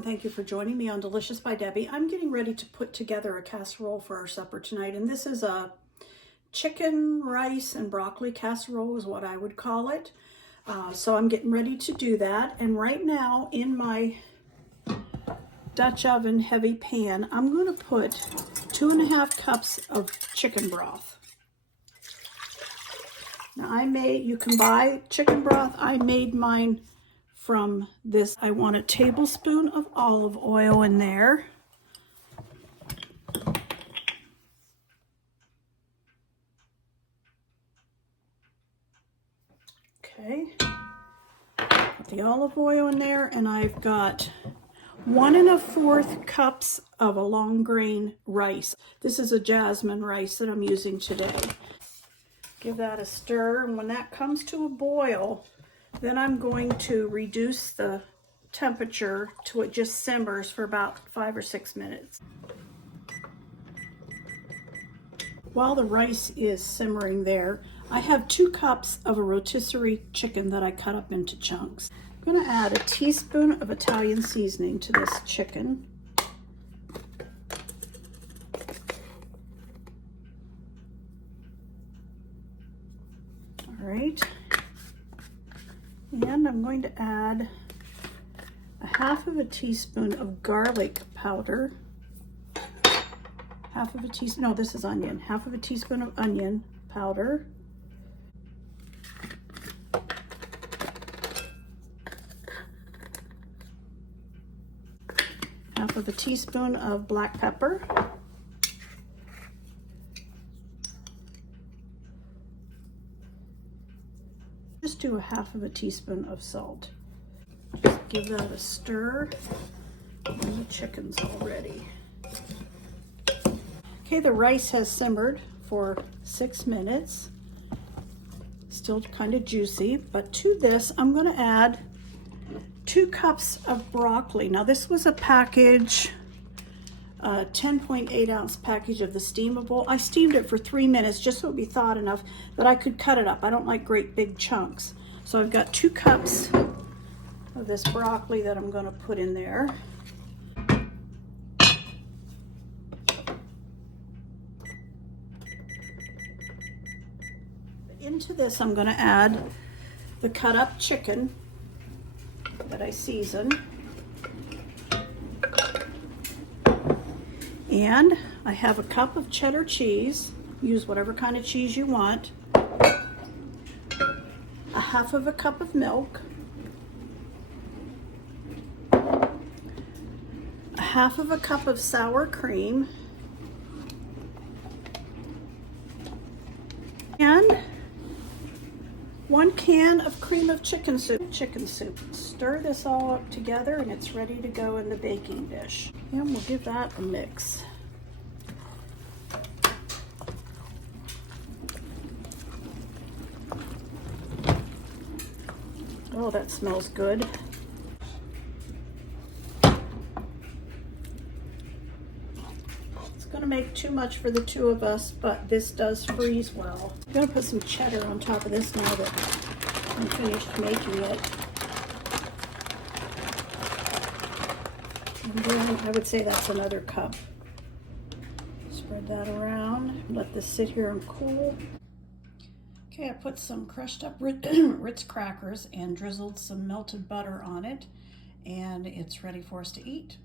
and thank you for joining me on Delicious by Debbie. I'm getting ready to put together a casserole for our supper tonight, and this is a chicken, rice, and broccoli casserole is what I would call it. So I'm getting ready to do that, and right now in my Dutch oven heavy pan, I'm going to put 2.5 cups of chicken broth. Now you can buy chicken broth. I made mine from this. I want a tablespoon of olive oil in there. Okay, put the olive oil in there, and I've got 1 1/4 cups of a long grain rice. This is a jasmine rice that I'm using today. Give that a stir, and when that comes to a boil, then I'm going to reduce the temperature to it just simmers for about 5 or 6 minutes. While the rice is simmering there, I have 2 cups of a rotisserie chicken that I cut up into chunks. I'm going to add a teaspoon of Italian seasoning to this chicken. All right. And I'm going to add 1/2 teaspoon of garlic powder. 1/2 teaspoon, no, this is onion. 1/2 teaspoon of onion powder. Half of a teaspoon of black pepper. Just do 1/2 teaspoon of salt. Just give that a stir, and the chicken's all ready. Okay, the rice has simmered for 6 minutes. Still kind of juicy, but to this I'm going to add 2 cups of broccoli. Now this was a package, 10.8 ounce package of the steamable. I steamed it for 3 minutes just so it would be thawed enough that I could cut it up. I don't like great big chunks. So I've got 2 cups of this broccoli that I'm going to put in there. Into this I'm going to add the cut up chicken that I seasoned. And I have a cup of cheddar cheese. Use whatever kind of cheese you want. 1/2 cup of milk. 1/2 cup of sour cream. And 1 can of cream of chicken soup. Stir this all up together and it's ready to go in the baking dish. And we'll give that a mix. Oh, that smells good. It's going to make too much for the 2 of us, but this does freeze well. I'm going to put some cheddar on top of this now that I'm finished making it. And then I would say that's another cup. Spread that around, let this sit here and cool. Okay, I put some crushed up Ritz Crackers and drizzled some melted butter on it, and it's ready for us to eat.